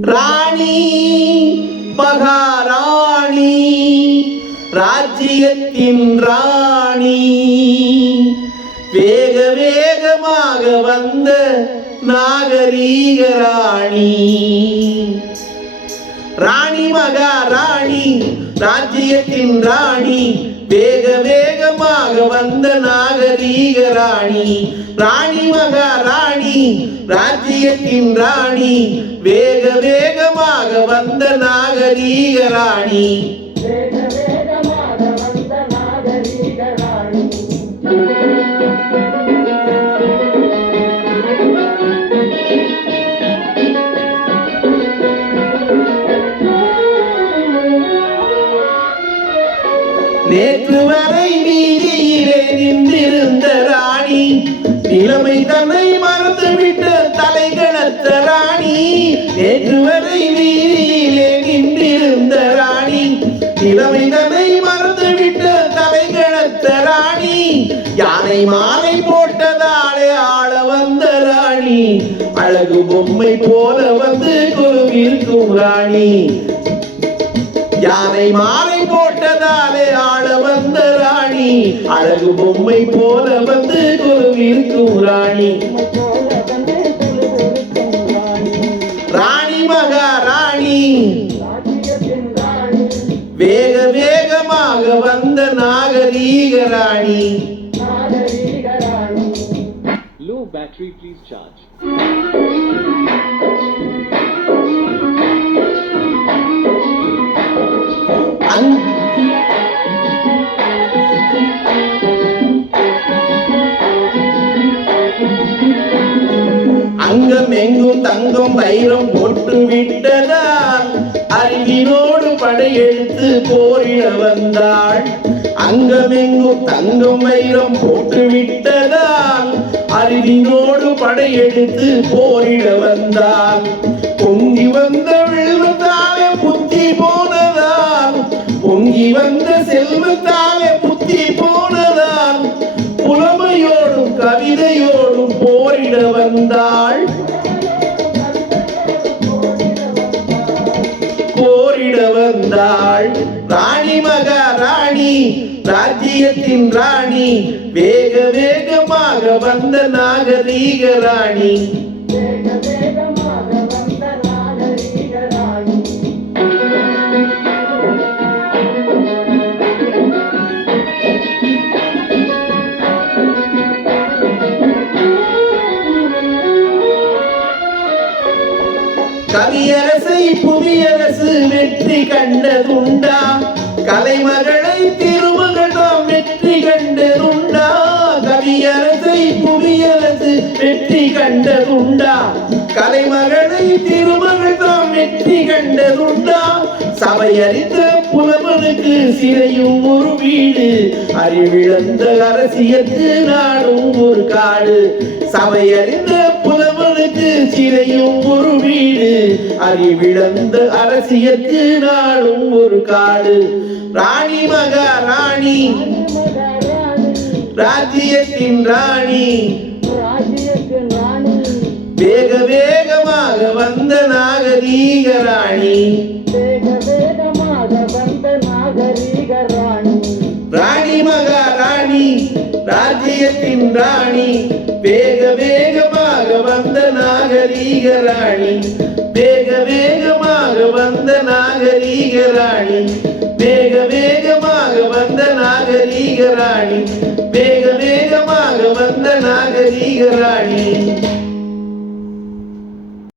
ராணி மகாராணி ராஜ்யத்தின் ராணி. வேக வேகமாக வந்த நாகரீக ராணி. ராணி மகாராணி ராஜ்யத்தின் ராணி வேக வேகமாக வந்த நாகரீக ராணி. ராணி மகாராணி ராஜ்யத்தின் ராணி வேக வேகமாக வந்த நாகரீக ராணி. நேற்று வரை வீதியிலே நின்றிருந்த ராணி நிலைமை தன்னை மறந்துவிட்ட தலைகளத்த ராணி நேற்று வரை வீதியிலே நின்றிருந்த ராணி நிலைமை தன்னை மறந்துவிட்ட தலைகளத்த ராணி யானை மாலை போட்டதாலே ஆள வந்த ராணி அழகு பொம்மை போல வந்து குருவிருக்கும் ராணி. யானை மாலை போட்டதாலே ஆள ராணி அழகு பொம்மை போல வந்து குருவிருக்கும் ராணி. ராணி ராணி. மகாராணி வேக வேகமாக வந்த நாகரீக ராணி. நாகரீக ராணி Low battery, please அங்கம் எங்கும் தங்கம் வைரம் போட்டு விட்டதால் அறிவினோடு படையெடுத்து போரிட வந்தாள். அங்கமெங்கும் தங்கம் வைரம் போட்டு விட்டதால் அறிவினோடு படையெடுத்து போரிட வந்தாள். பொங்கி வந்த விழுந்தாலே புத்தி போனதால் பொங்கி வந்த வந்தாள். ராணி மகாராணி ராஜ்யத்தின் ராணி வேக வேகமாக வந்த நாகரீக ராணி. கவியரசை புவியரசு வெற்றி கண்டதுண்டா? கலைமகளை திருமகளாம் வெற்றி கண்டதுண்டா? கவியரசை புவியரசு வெற்றி கண்டதுண்டா? கலைமகளை திருமகள் தாம் வெற்றி கண்டதுண்டா? சபையறிந்த புலவனுக்கு சிறையும் ஒரு வீடு அறிவிழந்த அரசியத்து நாடும் ஒரு காடு. சபையறிந்த புலவனுக்கு சிறையும் ஒரு வீடு. அறிவிழந்த அரசியற்கு நாளும் ஒரு காடு. ராணி மகாராணி ராணி. ராஜ்யத்தின் ராணி. வேக வேகமாக வந்த நாகரீக ராணி. ராஜ்யத்தின் ராணி வேக வேகமாக வந்த நாகரீக ராணி வேக வேகமாக வந்த நாகரீக ராணி வேக வேகமாக வந்த நாகரீக ராணி வேக வேகமாக வந்த நாகரீக ராணி